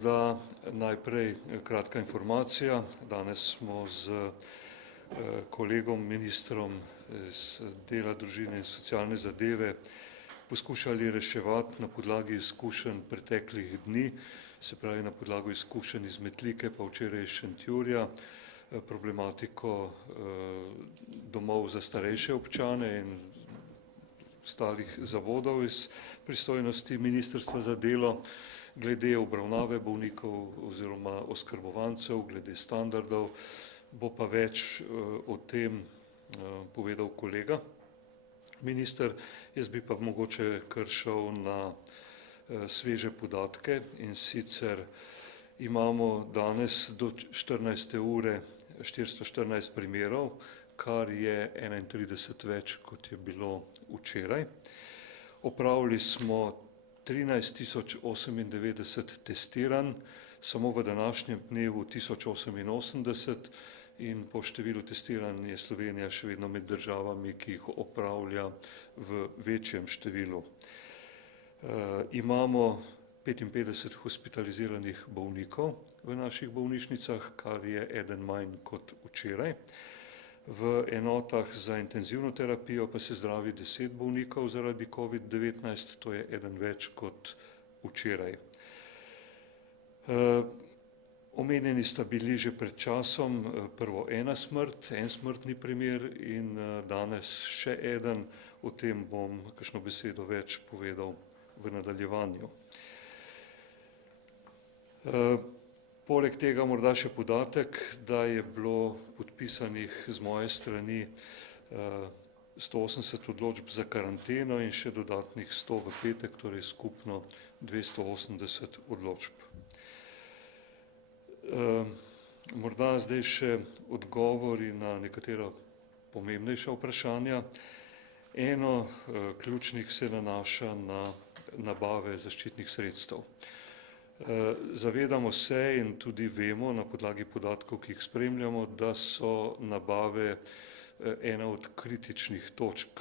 Da najprej kratka informacija. Danes smo z kolegom ministrom iz dela, družine in socialne zadeve poskušali reševati na podlagi izkušenj preteklih dni, se pravi na podlagi izkušenj iz Metlike pa včeraj iz Šentjurja, problematiko domov za starejše občane in ostalih zavodov iz pristojnosti Ministrstva za delo, glede obravnave bolnikov oziroma oskrbovancev, glede standardov, bo pa več o tem povedal kolega minister. Jaz bi pa mogoče kar šel na sveže podatke, in sicer imamo danes do 14. ure 414 primerov, kar je 31 več, kot je bilo včeraj. Opravili smo 13.098 testiranj, samo v današnjem dnevu 1088, in po številu testiranj je Slovenija še vedno med državami, ki jih opravlja v večjem številu. Imamo 55 hospitaliziranih bolnikov v naših bolnišnicah, kar je eden manj kot včeraj. V enotah za intenzivno terapijo pa se zdravi 10 bolnikov zaradi COVID-19, to je eden več kot včeraj. Omenjeni sta bili že pred časom prvo ena smrt, en smrtni primer in danes še eden, o tem bom kakšno besedo več povedal v nadaljevanju. Poleg tega morda še podatek, da je bilo podpisanih z moje strani 180 odločb za karanteno in še dodatnih 100 v petek, torej skupno 280 odločb. Morda zdaj še odgovori na nekatera pomembnejša vprašanja. Eno ključnih se nanaša na nabave zaščitnih sredstev. Zavedamo se in tudi vemo na podlagi podatkov, ki jih spremljamo, da so nabave ena od kritičnih točk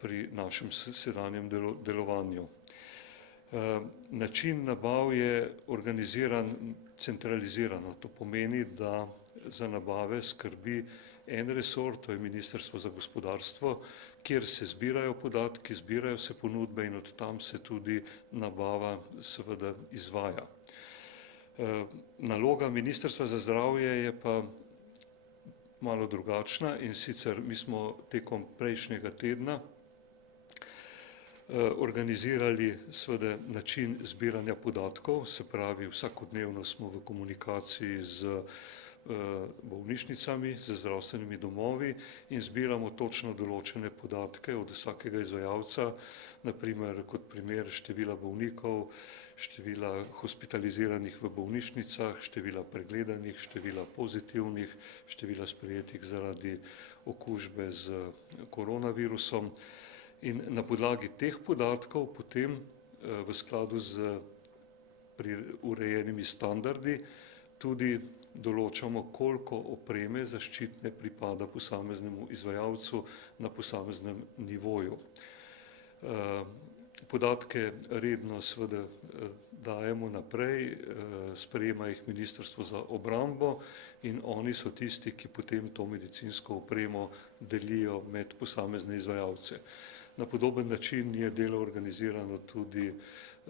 pri našem sedanjem delovanju. Način nabav je organiziran centralizirano, to pomeni, da za nabave skrbi en resor, to je Ministrstvo za gospodarstvo, kjer se zbirajo podatki, zbirajo se ponudbe in od tam se tudi nabava seveda izvaja. Naloga Ministrstva za zdravje je pa malo drugačna, in sicer mi smo tekom prejšnjega tedna organizirali seveda način zbiranja podatkov, se pravi vsakodnevno smo v komunikaciji z bolnišnicami, z zdravstvenimi domovi in zbiramo točno določene podatke od vsakega izvajalca, na primer kot primer števila bolnikov, števila hospitaliziranih v bolnišnicah, števila pregledanih, števila pozitivnih, števila sprejetih zaradi okužbe z koronavirusom. In na podlagi teh podatkov potem v skladu z urejenimi standardi tudi določamo, koliko opreme zaščitne pripada posameznemu izvajalcu na posameznem nivoju. Podatke redno seveda dajemo naprej, sprejema jih Ministrstvo za obrambo in oni so tisti, ki potem to medicinsko opremo delijo med posamezne izvajalce. Na podoben način je delo organizirano tudi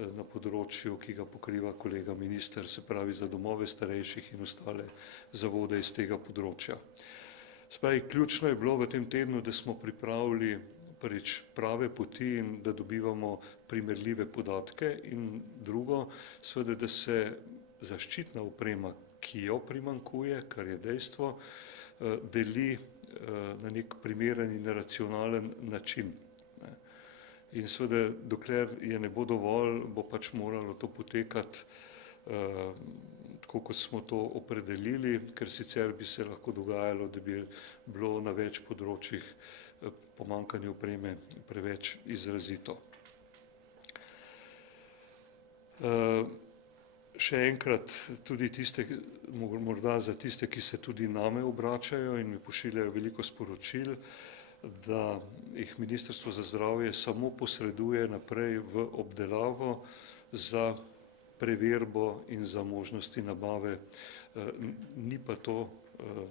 na področju, ki ga pokriva kolega minister, se pravi za domove starejših in ostale zavode iz tega področja. Se pravi, ključno je bilo v tem tednu, da smo pripravili prvič prave poti in da dobivamo primerljive podatke, in drugo, seveda, da se zaščitna oprema, ki jo primanjkuje, kar je dejstvo, deli na nek primeren in racionalen način. In seveda, dokler je ne bo dovolj, bo pač moralo to potekati tako, kot smo to opredelili, ker sicer bi se lahko dogajalo, da bi bilo na več področjih pomanjkanje opreme preveč izrazito. Še enkrat tudi tiste, morda za tiste, ki se tudi name obračajo in mi pošiljajo veliko sporočil, da jih Ministrstvo za zdravje samo posreduje naprej v obdelavo za preverbo in za možnosti nabave, ni pa to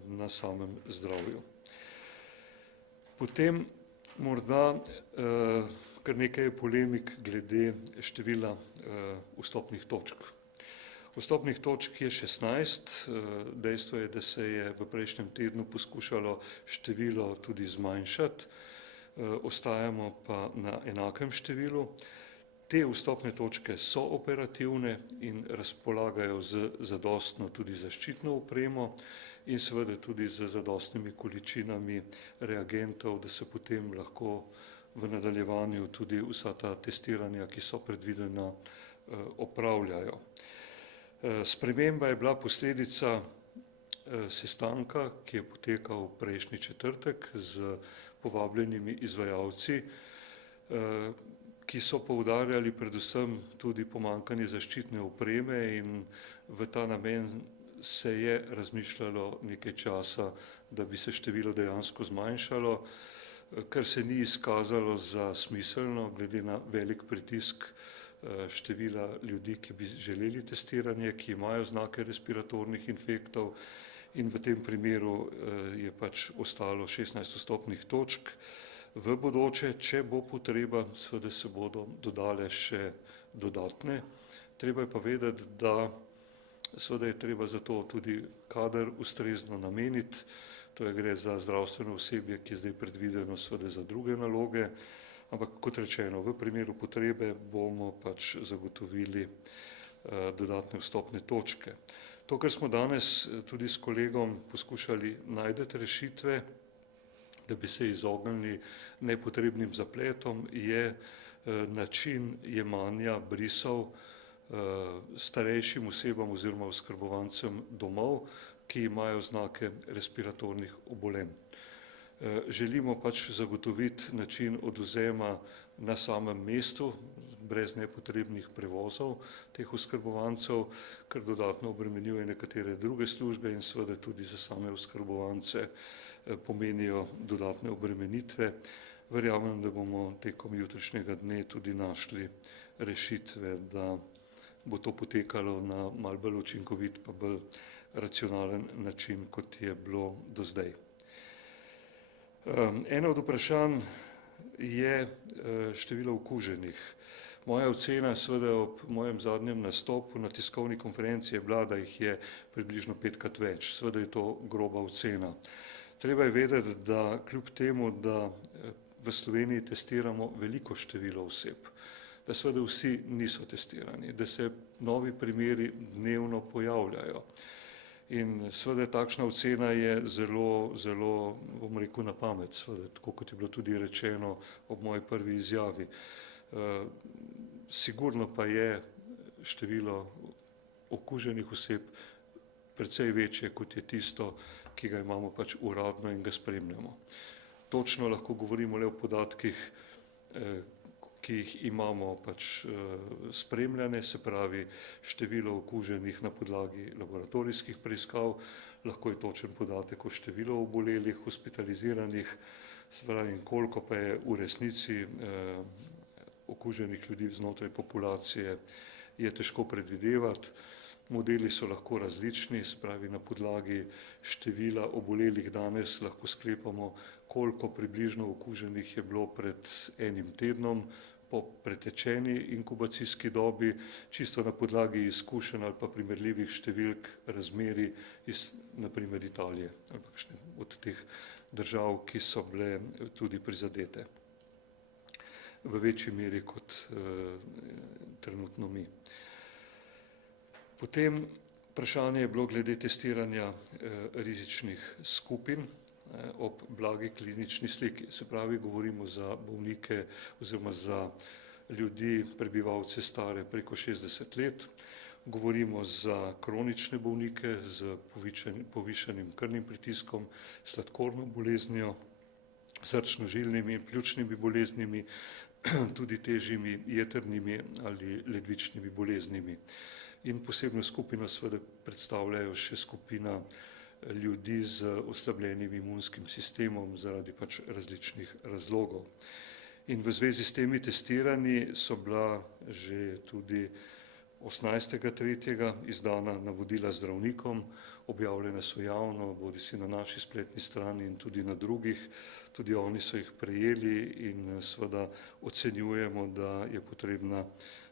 na samem zdravju. Potem morda kar nekaj polemik glede števila vstopnih točk. Vstopnih točk je 16, dejstvo je, da se je v prejšnjem tednu poskušalo število tudi zmanjšati, ostajamo pa na enakem številu. Te vstopne točke so operativne in razpolagajo z zadostno tudi zaščitno opremo in seveda tudi z zadostnimi količinami reagentov, da se potem lahko v nadaljevanju tudi vsa ta testiranja, ki so predvidena, opravljajo. Sprememba je bila posledica sestanka, ki je potekal prejšnji četrtek z povabljenimi izvajalci, ki so poudarjali predvsem tudi pomanjkanje zaščitne opreme in v ta namen se je razmišljalo nekaj časa, da bi se število dejansko zmanjšalo, kar se ni izkazalo za smiselno glede na velik pritisk števila ljudi, ki bi želeli testiranje, ki imajo znake respiratornih infektov in v tem primeru je pač ostalo 16 vstopnih točk. V bodoče, če bo potreba, seveda se bodo dodale še dodatne. Treba je pa vedeti, da seveda je treba za to tudi kader ustrezno nameniti, torej gre za zdravstveno osebje, ki je zdaj predvideno seveda za druge naloge, ampak kot rečeno, v primeru potrebe bomo pač zagotovili dodatne vstopne točke. To, kar smo danes tudi s kolegom poskušali najti rešitve, da bi se izognili nepotrebnim zapletom, je način jemanja brisov starejšim osebam oziroma oskrbovancem domov, ki imajo znake respiratornih obolenj. Želimo pač zagotoviti način odvzema na samem mestu, brez nepotrebnih prevozov teh oskrbovancev, kar dodatno obremenjuje nekatere druge službe in seveda tudi za same oskrbovance pomenijo dodatne obremenitve. Verjamem, da bomo tekom jutrišnjega dne tudi našli rešitve, da bo to potekalo na malo bolj učinkovit pa bolj racionalen način, kot je bilo do zdaj. Eno od vprašanj je število okuženih. Moja ocena seveda ob mojem zadnjem nastopu na tiskovni konferenci je bila, da jih je približno 5krat več. Seveda je to groba ocena. Treba je vedeti, da kljub temu, da v Sloveniji testiramo veliko število oseb, da seveda vsi niso testirani, da se novi primeri dnevno pojavljajo. In seveda takšna ocena je zelo, zelo, bom rekel, na pamet, seveda, tako kot je bilo tudi rečeno ob moji prvi izjavi. Sigurno pa je število okuženih oseb precej večje, kot je tisto, ki ga imamo pač uradno in ga spremljamo. Točno lahko govorimo le o podatkih, ki jih imamo pač spremljane, se pravi število okuženih na podlagi laboratorijskih preiskav, lahko je točen podatek o številu obolelih, hospitaliziranih, se pravi, koliko pa je v resnici okuženih ljudi znotraj populacije, je težko predvidevati. Modeli so lahko različni, se pravi, na podlagi števila obolelih danes lahko sklepamo, koliko približno okuženih je bilo pred enim tednom po pretečeni inkubacijski dobi, čisto na podlagi izkušenj ali pa primerljivih številk razmerij iz, na primer, Italije ali pa kakšne od teh držav, ki so bile tudi prizadete v večji meri kot trenutno mi. Potem vprašanje je bilo glede testiranja rizičnih skupin ob blagi klinični sliki. Se pravi, govorimo za bolnike oziroma za ljudi, prebivalce stare preko 60 let, govorimo za kronične bolnike z povišanim krvnim pritiskom, sladkorno boleznijo, srčno-žilnimi in pljučnimi boleznimi, tudi težjimi jetrnimi ali ledvičnimi boleznimi. In posebno skupino seveda predstavljajo še skupina ljudi z oslabljenim imunskim sistemom zaradi pač različnih razlogov. In v zvezi s temi testiranji so bila že tudi 18.3. izdana navodila zdravnikom, objavljene so javno, bodisi na naši spletni strani in tudi na drugih. Tudi oni so jih prejeli in seveda ocenjujemo, da je potrebna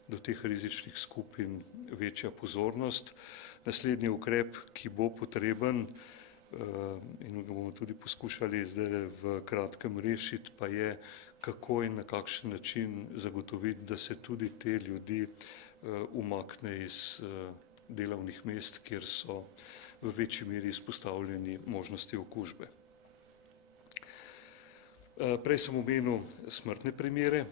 do teh rizičnih skupin večja pozornost. Naslednji ukrep, ki bo potreben in ga bomo tudi poskušali zdaj v kratkem rešiti, pa je, kako in na kakšen način zagotoviti, da se tudi te ljudi umakne iz delovnih mest, kjer so v večji meri izpostavljeni možnosti okužbe. Prej sem omenil smrtne primere.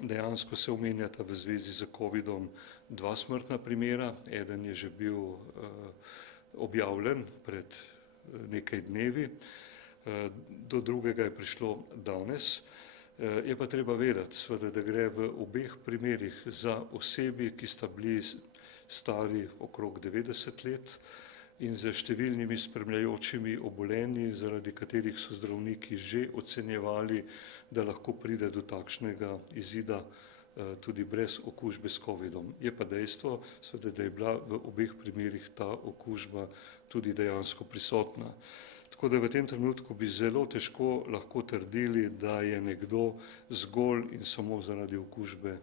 Dejansko se omenjata v zvezi z COVID-om dva smrtna primera. Eden je že bil objavljen pred nekaj dnevi, do drugega je prišlo danes. Je pa treba vedeti, seveda, da gre v obeh primerih za osebi, ki sta bili stari okrog 90 let in z številnimi spremljajočimi obolenji, zaradi katerih so zdravniki že ocenjevali, da lahko pride do takšnega izida tudi brez okužbe s COVID-om. Je pa dejstvo, seveda, da je bila v obeh primerih ta okužba tudi dejansko prisotna. Tako da v tem trenutku bi zelo težko lahko trdili, da je nekdo zgolj in samo zaradi okužbe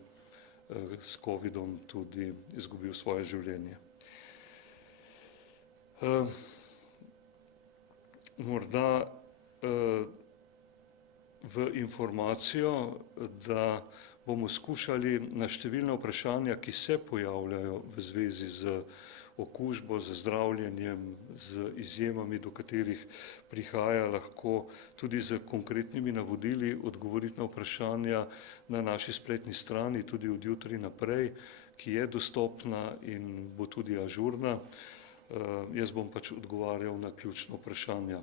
s COVID-om tudi izgubil svoje življenje. Morda v informacijo, da bomo skušali na številna vprašanja, ki se pojavljajo v zvezi z okužbo, z zdravljenjem, z izjemami, do katerih prihaja, lahko tudi z konkretnimi navodili odgovoriti na vprašanja na naši spletni strani, tudi od jutri naprej, ki je dostopna in bo tudi ažurna. Jaz bom pač odgovarjal na ključna vprašanja.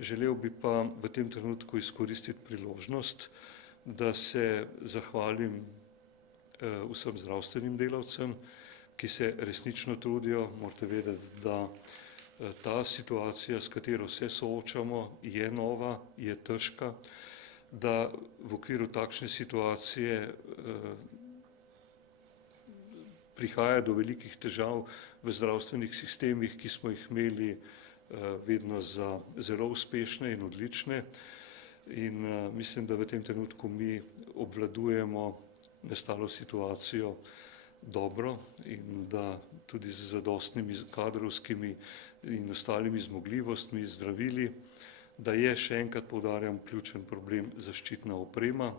Želel bi pa v tem trenutku izkoristiti priložnost, da se zahvalim vsem zdravstvenim delavcem, ki se resnično trudijo. Morate vedeti, da ta situacija, s katero se soočamo, je nova, je težka, da v okviru takšne situacije prihaja do velikih težav v zdravstvenih sistemih, ki smo jih imeli vedno za zelo uspešne in odlične. In mislim, da v tem trenutku mi obvladujemo nastalo situacijo dobro in da tudi z zadostnimi kadrovskimi in ostalimi zmogljivostmi, zdravili, da je, še enkrat poudarjam, ključen problem zaščitna oprema.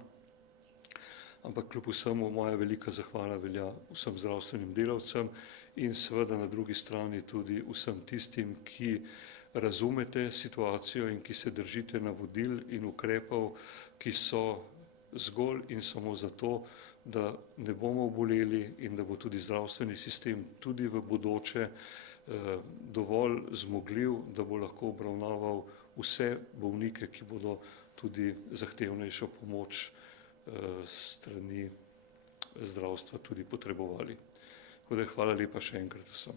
Ampak kljub vsemu moja velika zahvala velja vsem zdravstvenim delavcem in seveda na drugi strani tudi vsem tistim, ki razumete situacijo in ki se držite navodil in ukrepov, ki so zgolj in samo zato, da ne bomo oboleli in da bo tudi zdravstveni sistem tudi v bodoče dovolj zmogljiv, da bo lahko obravnaval vse bolnike, ki bodo tudi zahtevnejšo pomoč strani zdravstva tudi potrebovali. Tako da hvala lepa še enkrat vsem.